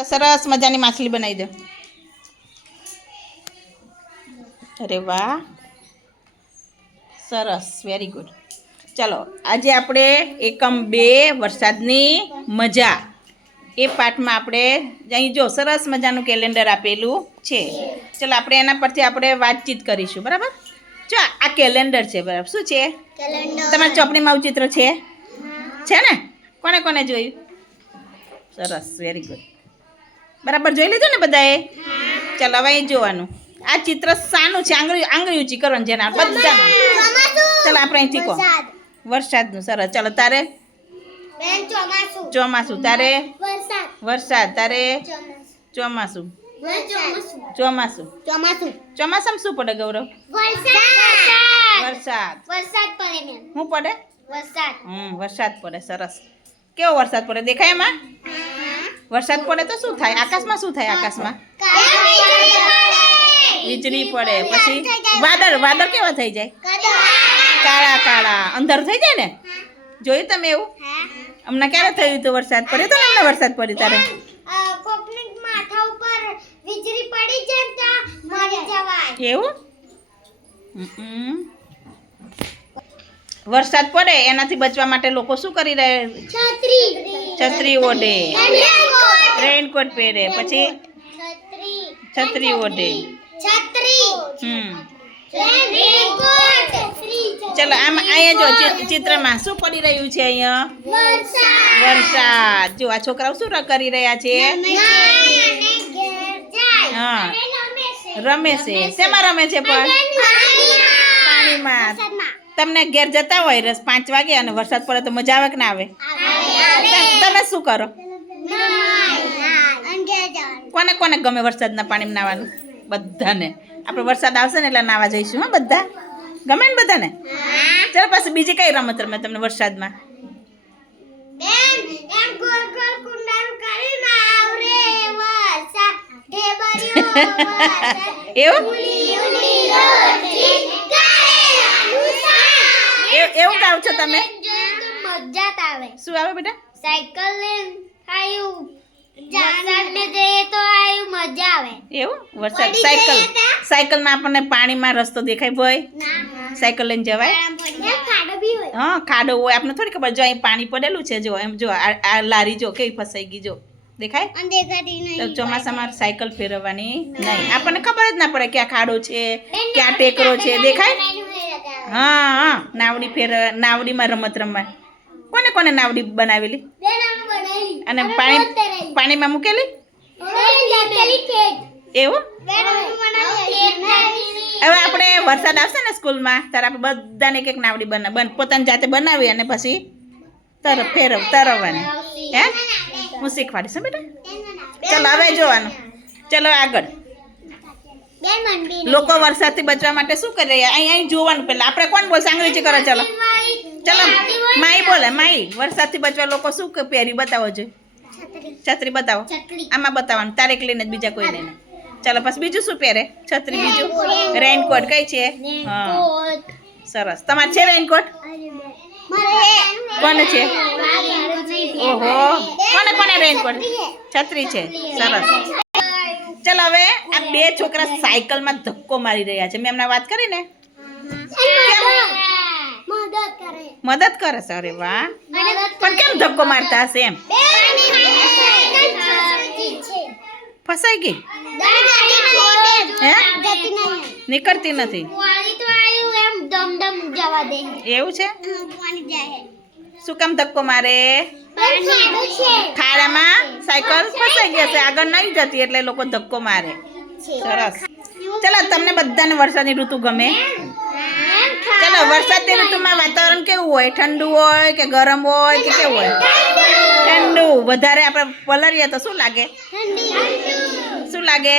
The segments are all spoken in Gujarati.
ચાલો સરસ મજાની માછલી બનાવી દો. અરે વાહ, સરસ, વેરી ગુડ. ચાલો આજે આપણે એકમ 2 વરસાદની મજા એ પાઠમાં આપણે અહીં જો સરસ મજાનું કેલેન્ડર આપેલું છે. ચાલો આપણે એના પરથી આપણે વાતચીત કરીશું, બરાબર? જો આ કેલેન્ડર છે, બરાબર? શું છે? તમારી ચોપડીમાં આવું ચિત્ર છે ને? કોને કોને જોયું? સરસ, વેરી ગુડ. બરાબર જોઈ લીધું ને બધાએ? ચાલો હવે અહીં જોવાનું. આ ચિત્ર શાનું છે? આંગળી ઊંચી કરવાનું છે ને બધામાં. ચાલો આપણે અહીંથી કહો. વરસાદનું. સરસ. ચાલો તારે? ચોમાસું. તારે? વરસાદ. તારે? ચોમાસું. ચોમાસામાં શું પડે ગૌરવ? વરસાદ. શું પડે? વરસાદ પડે. સરસ. કેવો વરસાદ પડે દેખાય એમાં? વરસાદ પડે તો શું થાય? આકાશમાં શું થાય? આકાશમાં વીજળી પડે. પછી વાદળ કેવા થઈ જાય? કાળા અંધારું થઈ જાય ને. જોયું તમે એવું? હમણાં ક્યારે થયું હતું? વરસાદ પડ્યો તો ને? હમણાં વરસાદ પડ્યો તારે? એવું? વરસાદ પડે એનાથી બચવા માટે લોકો શું કરી રહ્યા? છત્રી ઓઢે, રેનકોટ પહેરે, પછી છત્રી ઓઢે. ચલો આમાં અહીંયા જો ચિત્રમાં શું પડી રહ્યું છે? અહીંયા વરસાદ. જો આ છોકરાઓ શું કરી રહ્યા છે? હા, રમે છે. શેમાં રમે છે? પણ પાણીમાં. તમને ઘેર જતા હોય 5 વાગે અને વરસાદ પડે તો મજા આવે કે ના આવે? તમે શું કરો? કોને કોને ગમે વરસાદના પાણીમાં નાવાનું? બધાને. આપણે વરસાદ આવશે ને એટલે નાવા જઈશું. હા, બધા ગમે ને બધાને? ચાલો પછી બીજી કઈ રમત રમે તમને વરસાદમાં? એવું એવું ગાવ છો તમે? શું આવે બેટા? સાયકલ લઈને આયુ વરસાદ ને જઈએ તો આયુ મજા આવે. એવું? વરસાદ સાયકલમાં આપણને પાણીમાં રસ્તો દેખાય ભાઈ? સાયકલ લઈને જવાય? ખાડો બી હોય. હા, ખાડો હોય. આપણને થોડી ખબર. જો અહીં પાણી પડેલું છે. જો એમ જો આ લારી જો કેવી ફસાઈ ગઈ. જો દેખાય? તો ચોમાસામાં સાયકલ ફેરવવાની નહીં. આપણને ખબર જ ના પડે કે આ ખાડો છે, ક્યાં ટેકરો છે. દેખાય? હા, નાવડીમાં રમત રમવા. કોને કોને નાવડી બનાવેલી અને પાણીમાં મૂકેલી? એવું? હવે આપણે વરસાદ આવશે ને સ્કૂલમાં ત્યારે આપણે બધાને એક નાવડી પોતાની જાતે બનાવી અને પછી તરવવાની. હે, હું શીખવાડીશ બેટા. ચલો હવે જોવાનું. ચલો આગળ. લોકો વરસાદથી બચવા માટે શું કરી રહ્યા? અહીં જોવાનું. પહેલા આપણે કોણ બોલશે? અંગ્રેજી કરો. ચલો માઈ બોલે. માઈ, વરસાદથી બચવા લોકો શું પહેરી બતાવો જોઈએ? છત્રી બતાવો. આમાં બતાવવાનું. તારેક લઈને જ, બીજા કોઈ લઈને. ચાલો પછી બીજું શું પહેરે? છત્રી. બીજું રેનકોટ. કઈ છે? હા, સરસ. તમારે છે રેનકોટ? કોને છે? ઓહો, કોને રેનકોટ? છત્રી છે. સરસ. ચાલો હવે આ 2 છોકરા સાયકલમાં ધક્કો મારી રહ્યા છે. મેં હમણાં વાત કરી ને? મદદ કરે છે. અરે વાહ. પણ કેમ ધક્કો મારતા હશે? એમ ફસાઈ ગઈ? હે, નીકળતી નથી. એવું છે? શું કામ ધક્કો મારે? ખાડામાં સાયકલ ફસાઈ ગઈ હશે, આગળ નહીં જતી એટલે લોકો ધક્કો મારે. સરસ. ચાલો તમને બધાને વરસાદની ઋતુ ગમે? ચાલો વરસાદની ઋતુમાં વાતાવરણ કેવું હોય? ઠંડુ હોય કે ગરમ હોય કે કેવું હોય? ઠંડુ. વધારે આપણે પલળીએ તો શું લાગે? શું લાગે?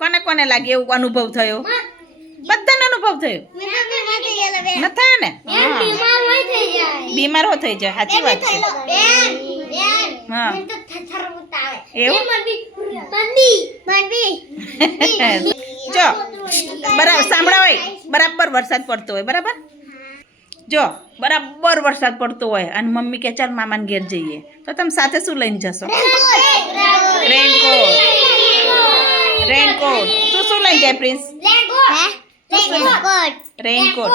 કોને કોને લાગે? એવું અનુભવ થયો? બધાને અનુભવ થયો? ન થયો ને? બીમાર થઈ જાય. સાચી વાત છે. હા, એવું? જો બરાબર સાંભળો હોય. બરાબર વરસાદ પડતો હોય, બરાબર? જો બરાબર વરસાદ પડતો હોય અને મમ્મી કે ચાલ મામાને ઘેર જઈએ તો તમે સાથે શું લઈને જશો? રેનકોટ. રેનકોટ. તું શું લઈને જાય પ્રિન્સ? રેનકોટ. રેનકોટ.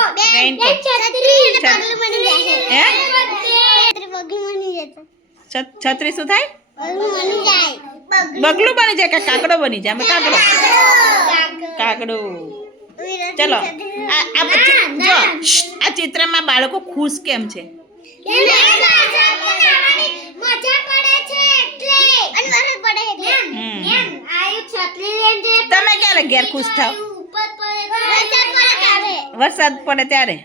હે? છત્રી શું થાય? બગલું બની જાય કે કાકડો બની જાય? અમે કાકડો. કાકડો. ચલો જો આ ચિત્રમાં બાળકો ખુશ કેમ છે? તમે ક્યારે ઘેર ખુશ થાવ? વરસાદ પડે ત્યારે.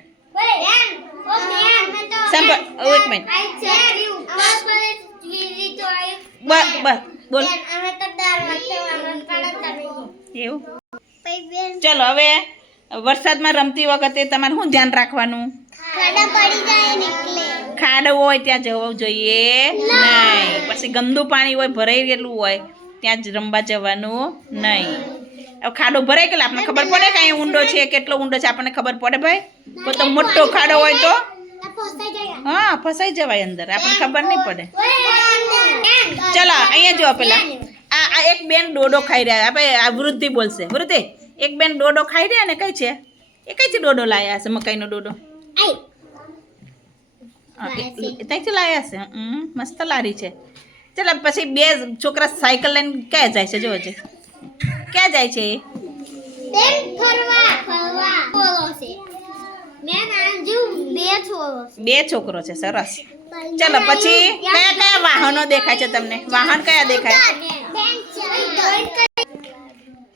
સાંભળ એક મિનિટ. બસ બોલ. એવું. ચલો હવે વરસાદમાં રમતી વખતે તમારે શું ધ્યાન રાખવાનું? ખાડો હોય ત્યાં જવું જોઈએ નહીં. પછી ગંદુ પાણી હોય ભરાઈ ગયેલું હોય ત્યાં જ રમવા જવાનું નહીં. હવે ખાડો ભરાઈ ગયેલો આપણને ખબર પડે કે અહીંયા ઊંડો છે, કેટલો ઊંડો છે આપણને ખબર પડે ભાઈ? કોઈ તો મોટો ખાડો હોય તો હા ફસાઈ જવાય અંદર, આપણને ખબર નહીં પડે. ચલો અહીંયા જો પેલા આ એક બેન ડોડો ખાઈ રહ્યા. આપણે આ વૃદ્ધિ બોલશે. વૃદ્ધિ, એક બેન ડોડો ખાઈ રહ્યા ને કઈ છે? એ કઈથી ડોડો લાયા હશે? મકાઈનો ડોડો ત્યાંથી લાયા છે. મસ્ત લારી છે. ચાલો પછી બે છોકરા સાયકલ લઈને ક્યાં જાય છે? જોવો છે ક્યાં જાય છે? બે છોકરો છે. સરસ. ચલો પછી કયા કયા વાહનો દેખાય છે તમને? વાહન કયા દેખાય?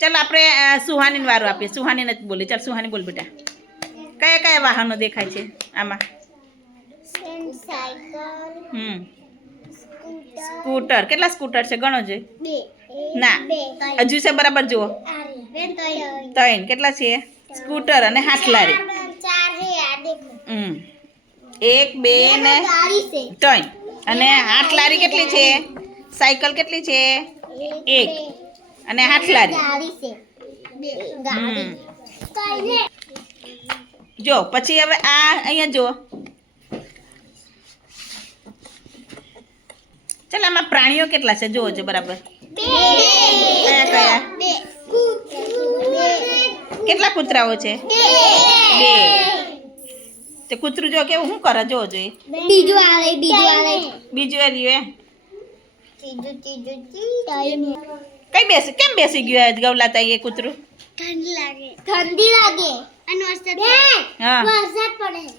ચાલ આપણે સુહાનીને વારો આપીએ. સુહાનીને જ બોલી. ચાલ સુહાની બોલ બેટા. કયા કયા વાહનો દેખાય છે આમાં? સ્કૂટર. કેટલા સ્કૂટર છે ગણો જોઈએ? ના હજુ છે બરાબર જુઓ. 3. કેટલા છે? સ્કૂટર અને હાથલારી. 1 2 ને 3. અને હાથલારી કેટલી છે? સાયકલ કેટલી છે? 1. અને હાથલારી. જો પછી હવે આ અહીંયા જુઓ. ચાલ આમાં પ્રાણીઓ કેટલા છે જોવો છે બરાબર? કયા કયા? કેટલા કૂતરાઓ છે? 2. તે કૂતરું જો કેવું શું કરે જોવો જોઈએ. બીજું રહ્યું કઈ બેસી કેમ બેસી ગયું ગવલાતા એ કૂતરું? ઠંડી લાગે અને હા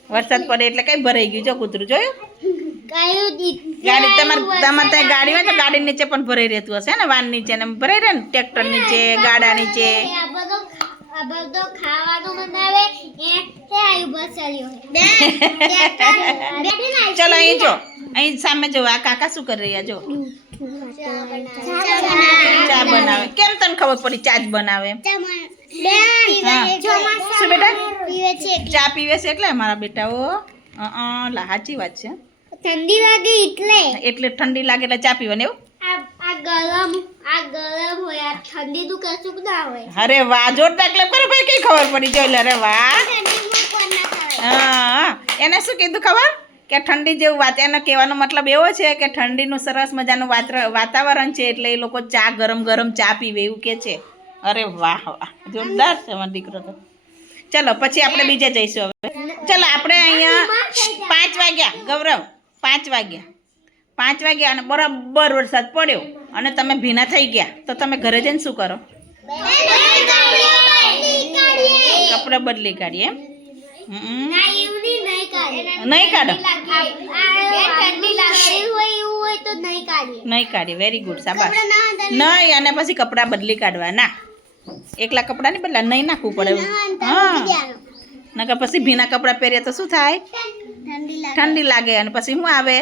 વરસાદ પડે એટલે કઈ ભરાઈ ગયું જો કૂતરું જોયું? ગાડી તમારે ત્યાં ગાડી હોય તો ગાડી નીચે પણ ભરાઈ રહેતું હશે ને? વાન નીચે ને ભરાઈ રહે ને, ટ્રેક્ટર નીચે, ગાડા નીચે. ચલો અહીં જો, અહીં સામે જો આ કાકા શું કરી રહ્યા જો? ચા બનાવે. કેમ તને ખબર પડી ચા જ બનાવે? શું બેટા? ચા પીવે છે એટલે મારા બેટાઓ. સાચી વાત છે. ઠંડી લાગે એટલે ઠંડી લાગે એટલે ચા પીવાની એવું? આ ગરમ હોય, આ ઠંડી તું કશું ના હોય. અરે વાહ, જોરદાર ક્લેપ કરો ભાઈ. કઈ ખબર પડી જોઈ લે. અરે વાહ. હા એને શું કીધું ખબર? કે ઠંડી જેવું વાત. એનો કહેવાનો મતલબ એવો છે કે ઠંડીનું સરસ મજાનું વાતાવરણ છે એટલે એ લોકો ચા ગરમ ગરમ ચા પીવે એવું કે છે. અરે વાહ વાહ, જોરદાર છે મારો દીકરો તો. ચલો પછી આપણે બીજે જઈશું હવે. ચલો આપણે અહીંયા 5 વાગ્યા ગૌરવ. 5 વાગ્યા અને બરાબર વરસાદ પડ્યો અને તમે ભીના થઈ ગયા તો તમે ઘરે જઈને શું કરો? કપડાં બદલી કાઢીએ એમ? નહીં કાઢો? નહીં કાઢીએ. વેરી ગુડ, શાબાશ. નહીં અને પછી કપડાં બદલી કાઢવા ના. એકલા કપડાં નહીં બદલા, નહીં નાખવું પડે. હા નકર પછી ભીના કપડાં પહેરીએ તો શું થાય? ઠંડી લાગે અને પછી શું આવે?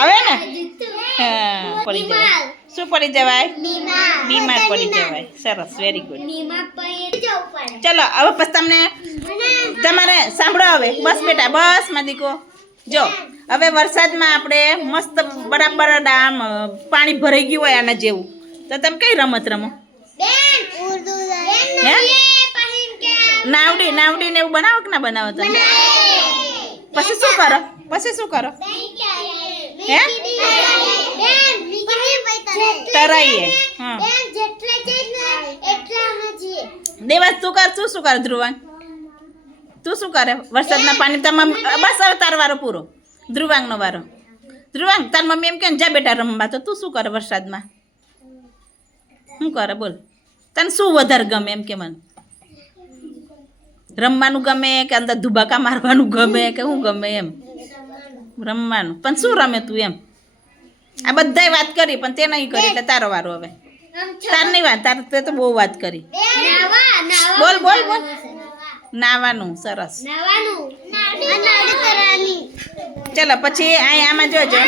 આવે ને? હા પડી જવાય. શું પડી જવાય? બીમાર પડી જવાય. સરસ, વેરી ગુડ. ચલો હવે પછી તમને તમારે સાંભળો હવે. બસ બેટા બસ માં દીકો. જો હવે વરસાદમાં આપણે મસ્ત બરાબર આમ પાણી ભરાઈ ગયું હોય આના જેવું તો તમે કઈ રમત રમો? હે નાવડી ને એવું બનાવો કે ના બનાવો તમે? પછી શું કરો? હે? તરાઈએ. હા. દેવાસ તું શું કર ધ્રુવાંગ? તું શું કરે વરસાદના પાણી તમામ? બસ હવે તારો વારો પૂરો. ધ્રુવાંગનો વારો. ધ્રુવાંગ તાર મમ્મી એમ કે જા બેટા રમવા, તો તું શું કરે વરસાદમાં? શું કરે બોલ? તને શું વધારે ગમે એમ કે મને? રમવાનું ગમે કે અંદર ધુબાકા મારવાનું ગમે કે શું ગમે એમ? રમવાનું. પણ શું રમે તું એમ? આ બધાય વાત કરી પણ તે નહીં કરી એટલે તારો વારો હવે. તાર નહીં વાત, તાર તે તો બહુ વાત કરી. બોલ. નાવાનું. સરસ. ચલો પછી આમાં જોજો.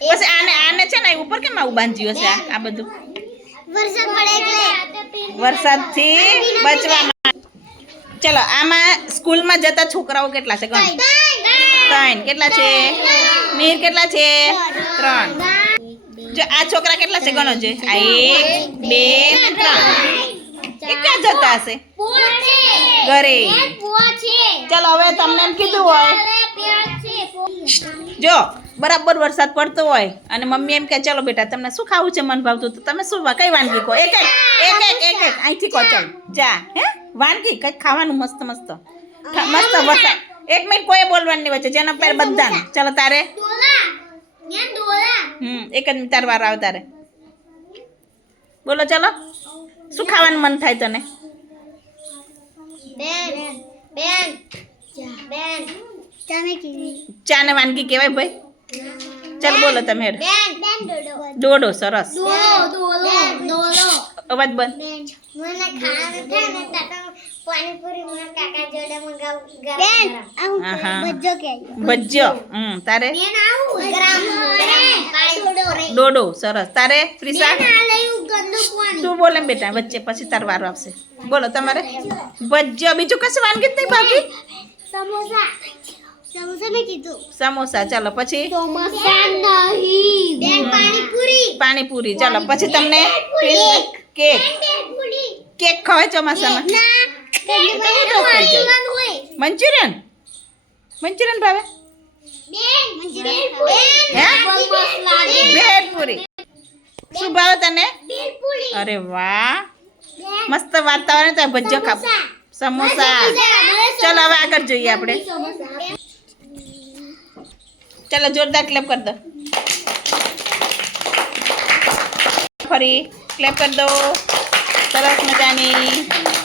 પછી આને છે ને ઉપર કેમ આવું બાંધ્યું હશે આ બધું? વરસાદથી બચવા માટે. ચલો આમાં સ્કૂલમાં જતા છોકરાઓ કેટલા છે? ગણ. 3. કેટલા છે? મીર કેટલા છે? 3. જો આ છોકરા કેટલા છે ગણો છે? આ 1 2 ને 3. એ ક્યાં જતા હશે? ઘરે. ચલો હવે તમને એમ કીધું હોય, જો બરાબર વરસાદ પડતો હોય અને મમ્મી એમ કે ચલો બેટા તમને શું ખાવું છે મન ભાવતું, તો તમે શું કઈ વાનગી કહો? એક અહીંથી કહો. ચાલ જા. હે વાનગી કંઈક ખાવાનું મસ્ત મસ્ત વરસાદ. 1 મિનિટ કોઈ બોલવાનું નહીં વચ્ચે, જેના પેર બધાને. ચલો તારે એક જ મિનિટ તાર વાર આવે તારે બોલો. ચલો શું ખાવાનું મન થાય તને? ચા ને વાનગી કહેવાય ભાઈ? ચાલ બોલો તમે. દોડો. સરસ. અવાજ બંધ. ભજ્જો. તારે દોડો. સરસ. તારે પ્રિસા તું બોલે બેટા વચ્ચે, પછી તાર વારો આવશે. બોલો તમારે. ભજ્જો. બીજું કશું વાનગી જ નહીં ભાગી? સમોસા. ચાલો પછી પાણીપુરી. ચાલો પછી તમને કેક ખવાય ચોમાસામાં? મંચુરિયન ભાવે? ભેળપુરી. શું ભાવે તને? અરે વાહ, મસ્ત વાતાવરણ. તો ભજીયો ખાવ. સમોસા. ચાલો હવે આગળ જોઈએ આપણે. ચાલો જોરદાર ક્લેપ કરી દો. ફરી ક્લેપ કરી દો. સરસ મજાની.